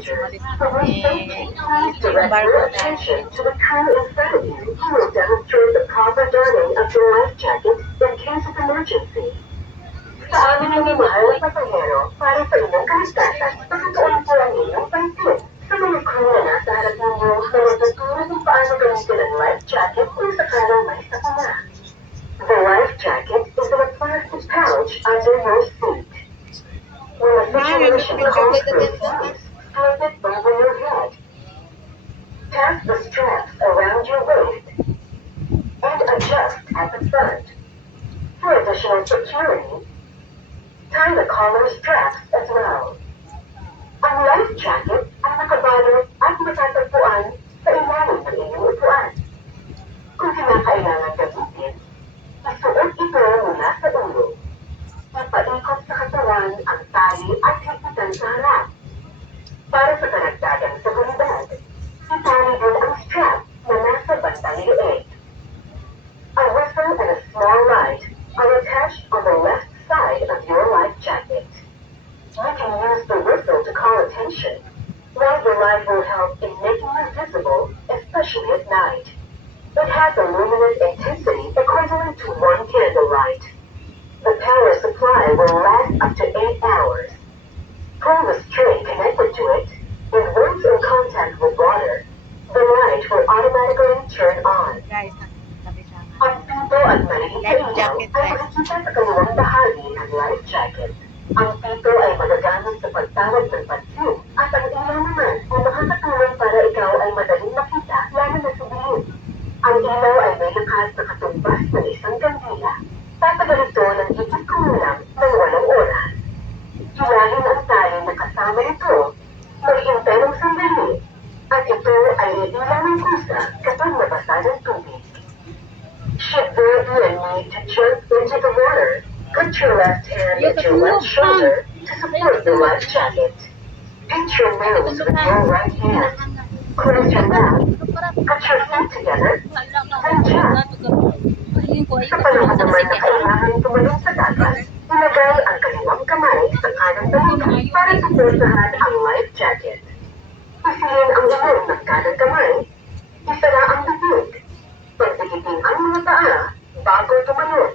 passengers. For your safety, please direct your attention to the crew in front of you who will demonstrate the proper donning of your life jacket in case of emergency. Sa amin ang mahal na pasahero, para sa inyong kaligtasan, pagkatuon po ang inyong pansin. Sa mga crew na nasa harap ninyo, na magtuturo kung paano gamitin ang life jacket kung sakalang may sakuna. The life jacket is in a plastic pouch under your seat. When the situation calls for assistance, slip it over your head. Pass the straps around your waist and adjust at the front. For additional security, tie the collar straps as well. Ang life jacket ay nakabalot at matatagpuan sa ilalim ng inyong upuan. Kung kinakailangan gamitin, isuot ito mula sa ulo. Ipaikot sa katawan ang tali at higitan sa harap. Para sa karagdagang seguridad, itali din ang strap na nasa bandang liig. A whistle and a small light are attached on the left side of your life jacket. You can use the whistle to call attention, while the light will help in making you visible, especially at night. It has a luminous intensity equivalent to 1 candlelight. The power supply will last up to 8 hours. Pull the string connected to it, and once in contact with water, the light will automatically turn on. Guys, sabi sa Ang pito at maliit na life ilaw jacket, ay guys. makikita sa kanilang bahagi ng life jacket. Ang pito ay magagamit sa pagtawag ng pansin at ang ilaw naman ay makakatulong para ikaw ay madaling makita lalo na sa dilim. Ang ilaw ay may lakas na katumbas ng isang kandila. Tatagal ito ng higit kumulang ng 8 oras. Hilahin ang tali na kasama ito, maghintay ng sandali, at ito ay iilaw ng kusa kapag nabasa ng tubig. Should there be a need to jump into the water, put your left hand at your left shoulder to support the life jacket. Pinch your nose with your right hand. Close your mouth. Put your feet together. Then jump. Sa panahon naman na kailangan tumalon sa dagat, ilagay ang kaliwang kamay sa kanang balikat para suportahan ang life jacket. Isilin ang ilong ng kanang kamay. Isara ang bibig. Pagdikitin ang mga paa bago tumalon.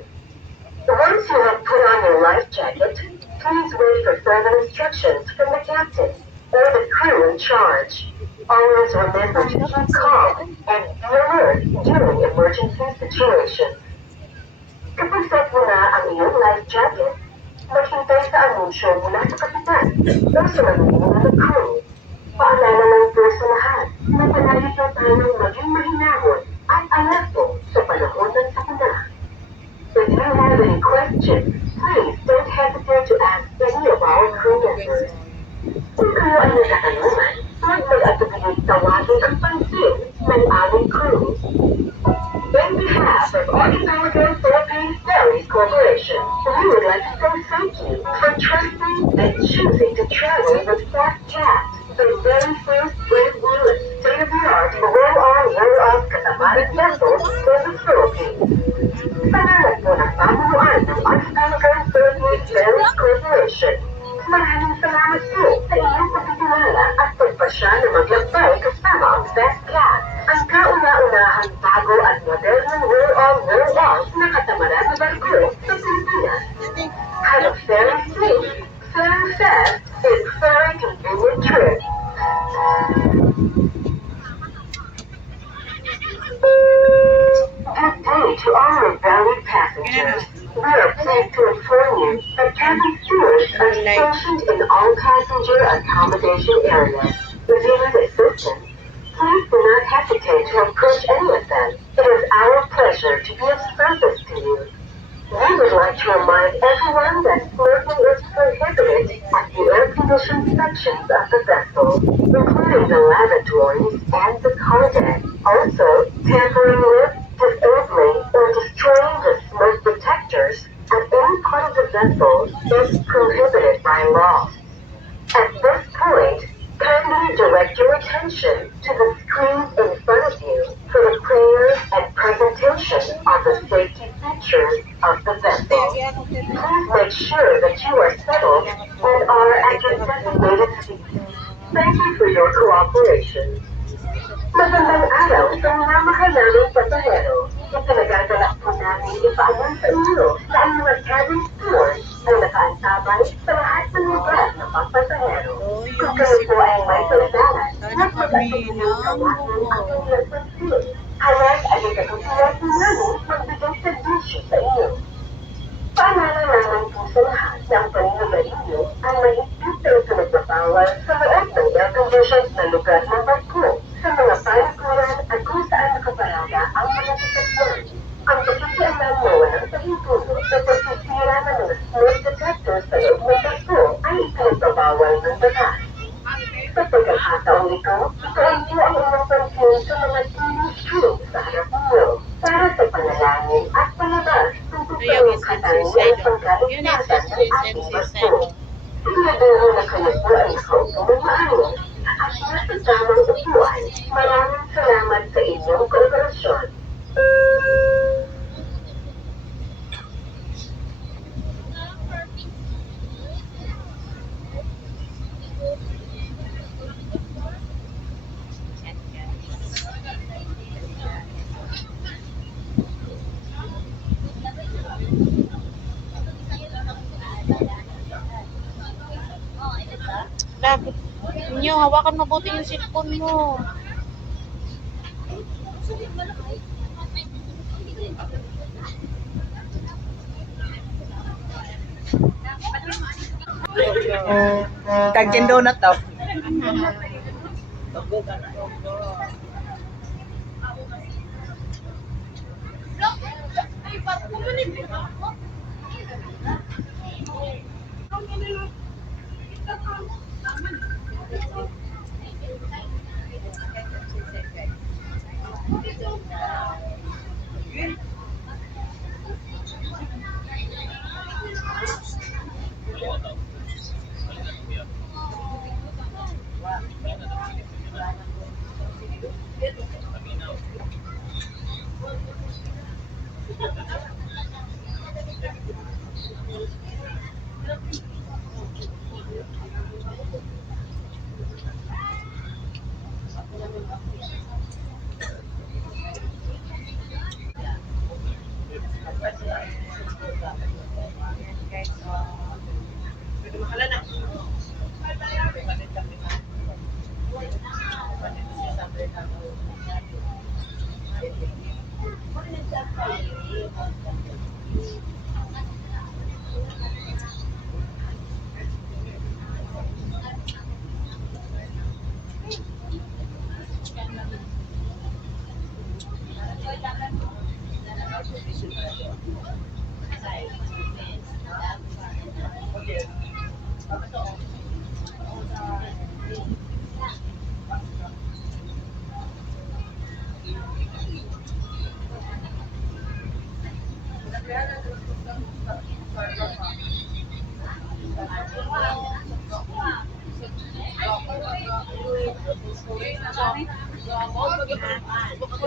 Once you have put on your life jacket, please wait for further instructions from the captain or the crew in charge. Always remember to keep calm and be alert during emergency situations. Kapag set mo na ang iyong life jacket, maghintay sa anunsyo mula sa kapitan o sa nangunguna ng crew. Paalala lang po sa lahat na palagi po tayong maging mahinahon at alerto sa panahon ng sakuna. If you have any questions, please don't hesitate to ask any of our crew members. Kung kayo ay may katanungan, huwag mag-atubiling tawagin ang pansin ng aming crew. On behalf of Archipelago Philippines Ferries Corporation, we would like to say thank you for trusting and choosing to travel with FastCat, the very first brand-new state-of-the-art roll-on, roll-off katamaran vessel in the Philippines. Sa ngalan po ng pamunuan ng Archipelago Philippines Ferries Corporation, maraming salamat po sa iyong pagtitiwala at pagpasya na maglakbay kasama ang FastCat, ang kauna-unahang bago at modernong roll-on, roll-off na katamaran na barko sa Pilipinas. Have a very safe, very fast, and very convenient trip. Good day to all our valued passengers. We are pleased to inform you that cabin stewards are stationed in all passenger accommodation areas. If you need assistance, please do not hesitate to approach any of them. It is our pleasure to be of service to you. We would like to remind everyone that smoking is prohibited at the air-conditioned sections of the vessel, including the lavatories and the car deck. Also, tampering with, disabling, or destroying the smoke detectors at any part of the vessel is prohibited by law. At this point, kindly direct your attention to the screens in front of you for the prayers and presentation on the safety features of the vessel. Please make sure that you are settled and are at your designated seat. Thank you for your cooperation. Magandang araw sa mga mahal naming pasahero. Ipinagagalak po namin ipaalam sa inyo na ang mga cabin stewards ay nakaantabay sa lahat ng lugar ng pagpasahero. Kung kayo po ay may kailangan, magpapatuloy ng tawagan ang inyong pansin. Hayag ay ikatutulad namin magbigay serbisyo sa inyo. Paalala po sa lahat ng paninigarilyo ang mahigpit na ipinagbabawal sa loob ng air-conditioned na lugar ng barko, sa mga palikuran at kung saan nakaparada ang mga sasakyan. Ang pakikialam na walang pahintulot sa pagsisira ng mga smoke detectors sa loob ng barko ay ipinagbabawal ng batas. Sa pagkakataong ito, ituon niyo ang inyong pansin sa mga TV screen sa harap niyo para sa panalangin at palabas tungkol sa inyong katangian ng kaligtasan ng ating barko. Siguraduhin na kayo po ay nakaupo ng maayos at nasa tamang upuan. Maraming salamat sa inyong kooperasyon. Lapit nyo, hawakan mabuti yung cellphone mo. Dunkin Donut daw.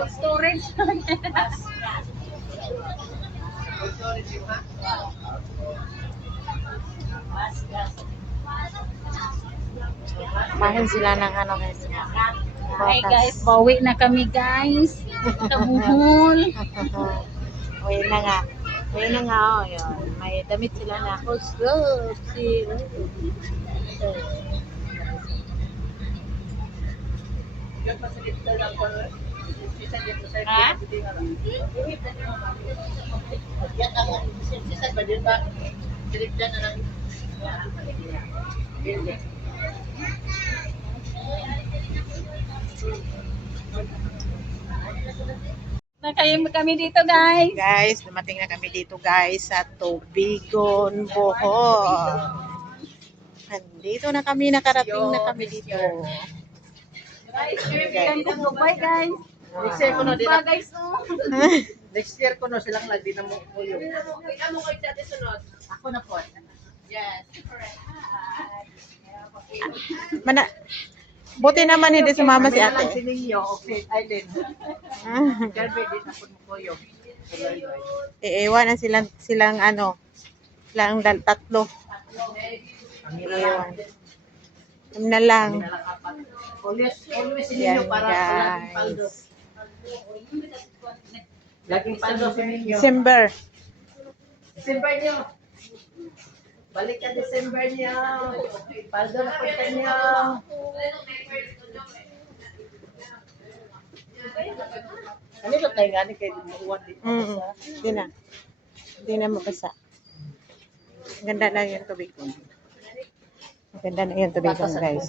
Storage. Mahin sila ng ano guys. Hi guys, bawi na kami guys. Kabuhol. Uwi na nga. Uwi na nga. Oh, yun. May damit sila na. Ha? Nakayim kami dito guys. Guys, dumating na kami dito guys sa Tubigon, Bohol. Nandito na kami, nakarating na kami dito. Guys, bye guys. Next year ko na din. Guys, oh. Next year ko na silang lagi na mo ko yung. Amo ko dati sunod. Ako na po. Yes, correct. Mana, buti naman hindi sumama si ate. Si Nino, okay, Island. Kaya pwede na po mo ko yung. Iiwan na silang ano, silang tatlo. Iiwan. Yun na lang. Always Yan, ninyo para laging paldo. guys. Laging paldo sa ninyo. December. December niyo. Balik ka December niyo. Paldo na po niyo. Ano ba tayo nga ni kay Buwan dito? Hindi na. Hindi na mabasa. Ganda na yung tubig ko. Ganda na yung tubig ko, guys.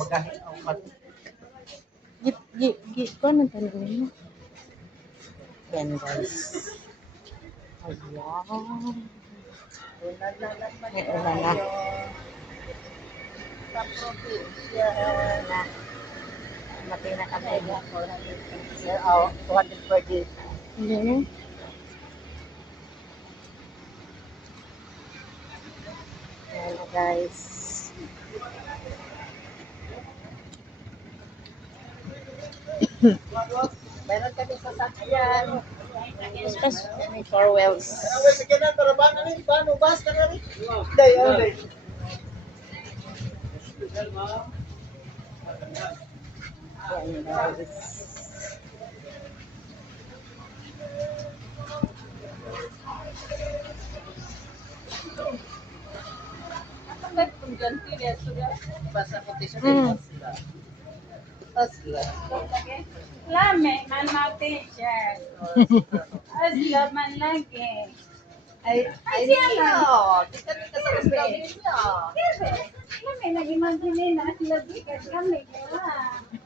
Ko anong tanongin mo? Yan, guys. Ayan. May ulan na. Na. Mati na kami. 200 per day. Mhm. Ayan na, guys. Meron kami sa sakyan. May 4 wheels. Day. Ayan, guys. Basta ko tisyo Mm. sila. Asla. Lame, man mag-t-shirt. Asla man lagi. Ay niyo. Kita sa sabi niyo. Lame, lagi man din na asla bigat kami.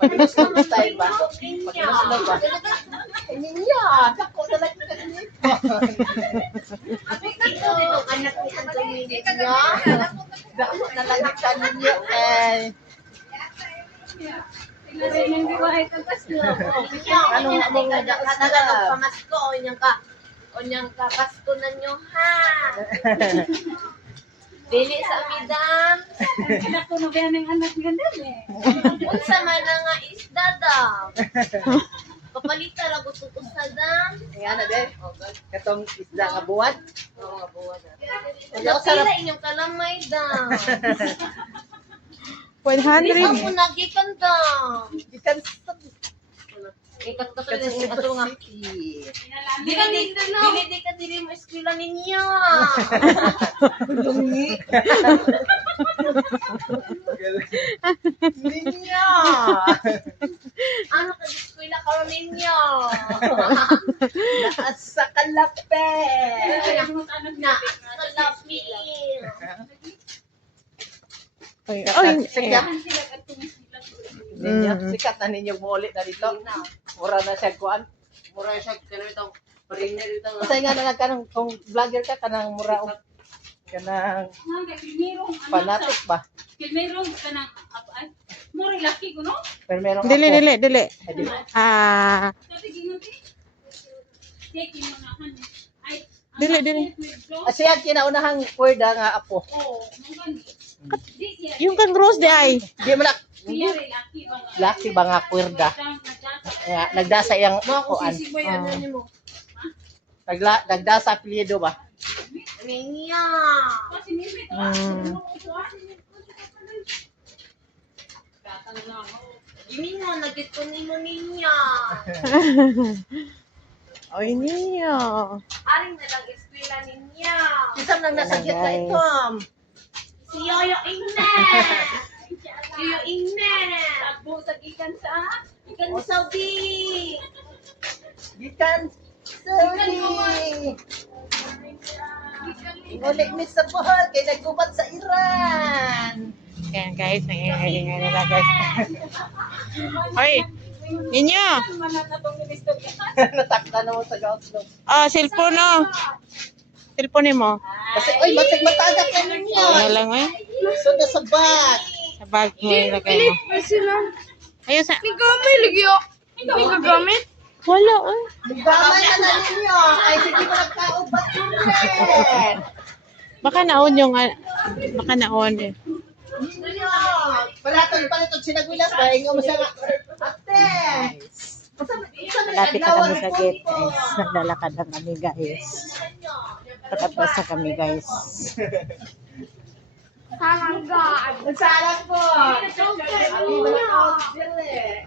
Pagkas na tayo ba? Pagkas na ba? Ay niyo. Dako na lang ka dito. Anak ni Anthony niyo. Dako na lang ka ninyo. Tingnan yung diwahay ka kaslo. Anong among Nagano pamasko o nyang ka Pasko na nyo ha. Dili sa amidam. Kinakuno ba yan ang anak nga din eh. Unsa man na nga isda daw. Papalita ra gusto ko sa dam. Nga na din. Katong isda nga buwan. Oo, buwan na. Wala ko sarap. Pila inyong kalamay daw. 100. Bisa mo nagikan daw. Ikan sa Ikat ka sa ato nga. city. Dili ka dili mo eskwela ninyo. Lungi. Ninyo. Ano ka eskwela karon ninyo? Sa kalape. Na kalapil. Ay, Sikat. Ninyo. Mm. Sikat na ninyo muli na dito. Mura na siya kuan. Mura siya kanito pariner ito nga. Kasi nga na kanang kung vlogger ka kanang mura og kanang fanatic ba. Mayroong ka ng mura laki ko no? Pero meron Dili. Ay, dili. Kasi ginuti. Take mo na han. Ay. Dili. Siya kinaunahang kuwerda nga apo. Oh, mangani. Yung kang rose di ay. Di mo na Siya rin laki ba? laki ba nga kuwerda. Kaya nagdasa iyang kuan. Nagdasa apelyido ba? Ninya. Gini mo nagit ko nimo ninya. Oy, niyo. Aring na lang eskwela ninya. Isang nang nasa Ayan, gitna guys. ito. Si Yoyo Ine. Yoyo Ine. Tagbo sa gikan sa Ikan Saudi. Gikan Saudi. Ngulik mi sa buhol kay naggubat sa Iran. Ayan, guys. Nangyayari nila, guys. Oy, ninyo. Natakta na mo sa gautlog. Oh, cellphone no. Cellphone mo. Kasi oy matag matagak ka ninyo. Ano lang eh. So na sa bag. Sa bag mo ilagay mo. Ayun sa... Wala eh. Gamay na ninyo. Ay sige mo nagkaubat ulit. Baka naon yung... Baka naon eh. Ninyo. Palatod sinagwilas ba? Ingo mo siya nga. Ate. Malapit na kami sa gate, guys. Naglalakad lang kami, guys. Patapos na kami, guys. Salangga. Magsalang po. Abi ba na ako dyan eh.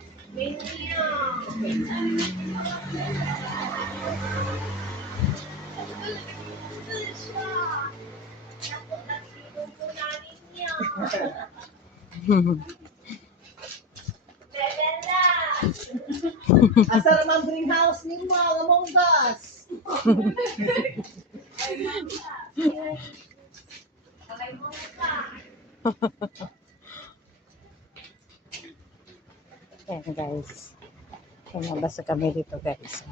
Asa naman bring house ni mo, Among Us. Ayan guys. Lumabas kami dito guys.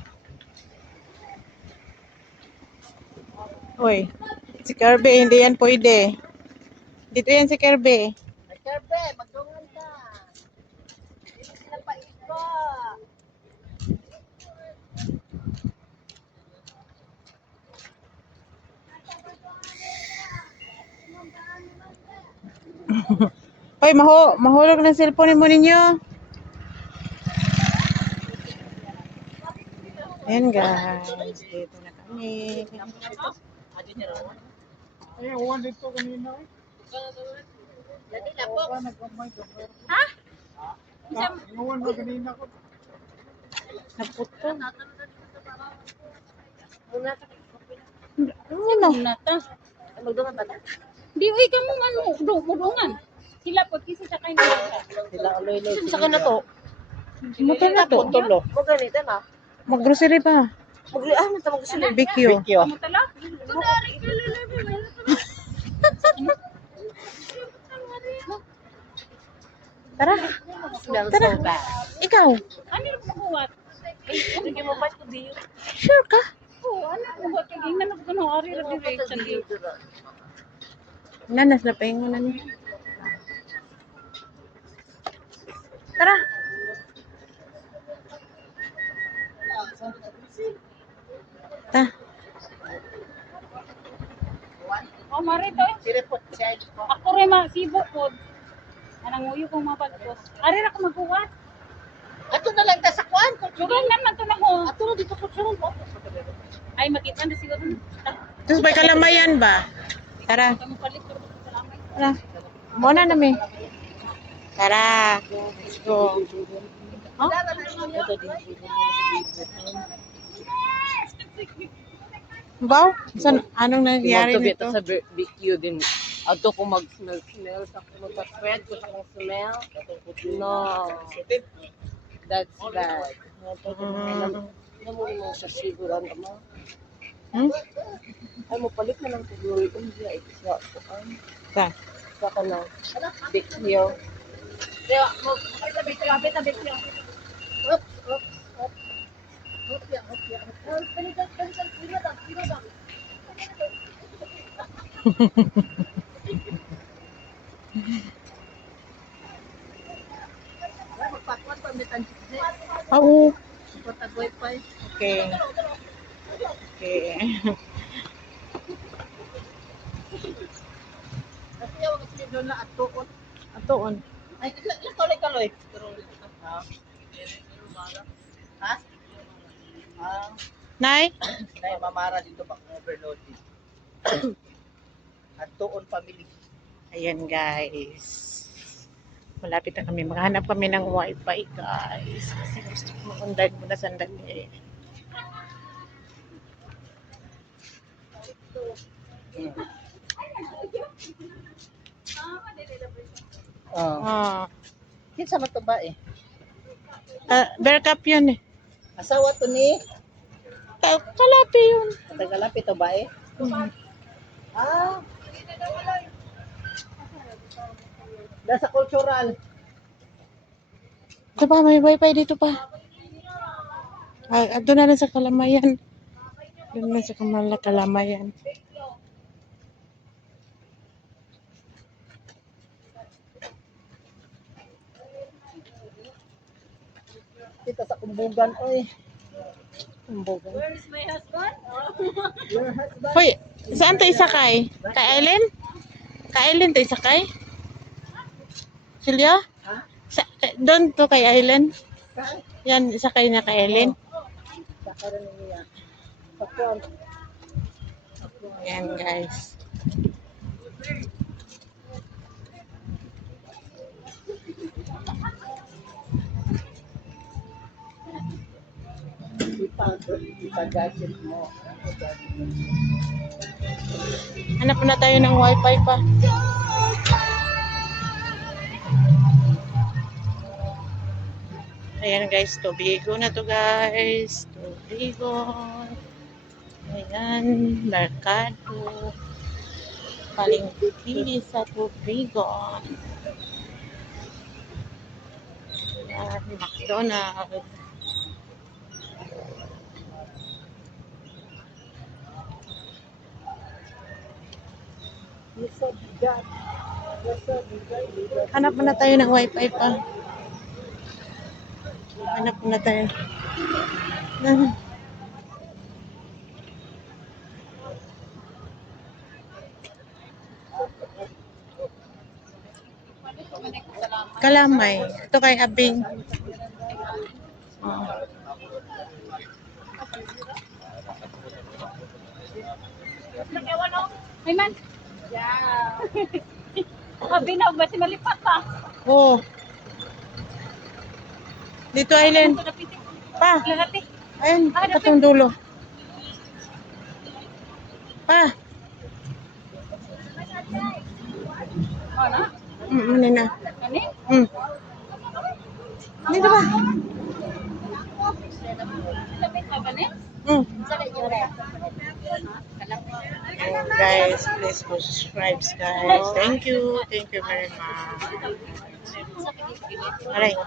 Uy, si Kirby, hindi yan pwede. Dito yan si Kirby. Nagkarbe, magdungan ka. Hindi mo sila paiko. Hoy, mahulog ng cellphone mo ninyo. Ayan guys, dito na kami. Dali na po. Naputo. Muna. Ano? Magdungan ba ta? Di uy ka mo man mo mudungan. Sila po kisi sa kain nila. Sila uloy-uloy. Saka na to. Motor na to. Tulo. Mo ganito na. Mag-grocery pa. Ano ta magsulit? Bikyo. Kamu tala? Tara. Smell Tara. so bad. Ikaw. Ano yung mabuhat? Sige mo pa ko diyo. Sure ka? Oo, ano yung mabuhat? Kaya na ako ganun, ari ra direction dito. Nanas na pahingo na niya. Tara. Ta. Oh, mari to eh. Sirepot siya. Ako rin masibo po. Anang uyo kong mapagpos. Ari ra ko magbuhat. Ato na lang ta sa kwan. Sugan naman to na ho. Ato na dito ko suron mo. Ay, makita na siguro. Tapos may kalamayan ba? Tara. Kamu palit ko sa lamay. Tara. Muna na mi. Tara. Let's go. Huh? Ito din. Baw? Saan? Anong nangyari Magkabit nito? sa BQ din. Ato ko mag-smell sa mag-spread ko sa smell. No. That's bad. Alam mo sa siguran mo. Hmm? Ay mo palit na lang siguro yung dia isa ko ang Ta. sa kana. BQ. Kaya mo tabi. Oops. Hopya. Palitan. Sino ba? Magpakuan pa may tansi. Oo. Patag wifi. Okay. Okay. Kasi yung mga doon na atukon. Atoon. Ay, ilang kaloy. Ha? Nay? Nay, mamara dito bak overloaded. Atukon family. Ayan guys. Malapit na kami. Maghanap kami ng wifi guys. Kasi gusto ko mag-online muna sandali. Oh. Ah. Kinsa man to ba eh? Bear cup yun eh. Asawa to ni Kalapi yun. Tagalapit to ba eh? Ah. Nasa cultural. Ito pa, may wifi dito pa. Doon na lang sa Kalamayan. Doon na sa Kalamayan. Kita sa kumbugan oy. Kumbugan. Where is my husband? Your husband. Hoy, saan tayo isakay? Kay Aileen? Kay Aileen tayo isakay? Silya? Ha? Doon to kay Aileen. Saan? Yan, isakay na kay Aileen. Sakaran niya. Sakwan. Yan guys. sa gadget mo. Hanap na tayo ng wifi pa. Ayan guys, Tobigo na to guys. Tobigo. Ayan, Mercado. Palengke sa Tobigo. Ayan, McDonald's. Hanap na tayo ng wifi pa. Hanap na tayo. Kalamay. Ito kay Abing. Oh. Ay man. Yeah. Sabi na, ba si malipat pa? Oh. Dito Aileen. Pa. Lalati. Ayun, patong dulo. Pa. Ano? Nina. Kani? Dito ba? Lapit ka ba ni? Guys, please subscribe guys. Thank you. Thank you very much. Alright.